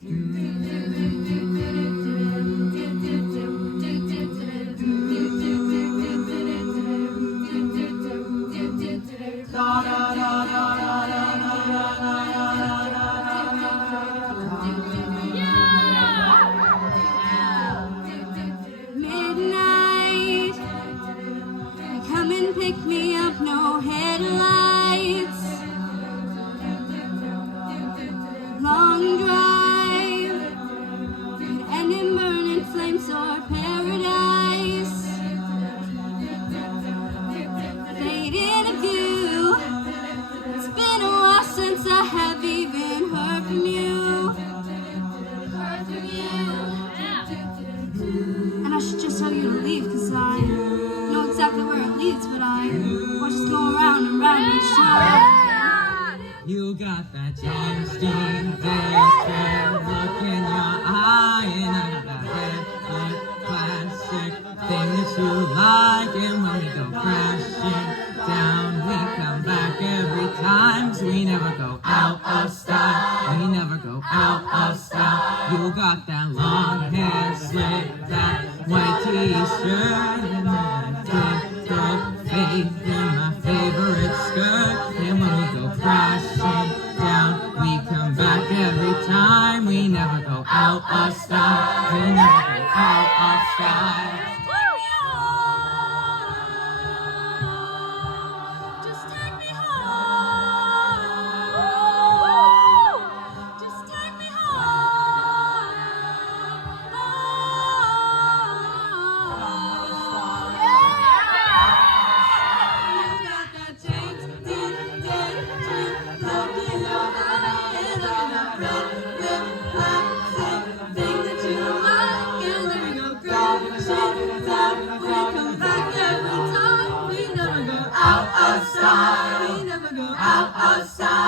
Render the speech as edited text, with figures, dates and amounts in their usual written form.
Midnight, come and pick me up, no headlights. Long drive, could end in burning flames or paradise. Fading a view, it's been a while since I have even heard from you. And I should just tell you to leave, cause I know exactly where it leads, but I watch it go around and round each time. You got that John Steve Victor look in your eye, and I got that headlight classic thing that you like. And when we go crashing down, we come back every time. So we never go out of style. We never go out of style. You got that long hair slick, that white t-shirt, and that big girl faith in my favorite skirt. And when we go crashing down, we come back every time. We never go out of style. We never go out of style. Just take me home. Just take me home. You got that James Dean look in your eye, and I got that red plastic thing that you like, and then we go crashing down. We come back every time. We never go out of style. We never go out of style.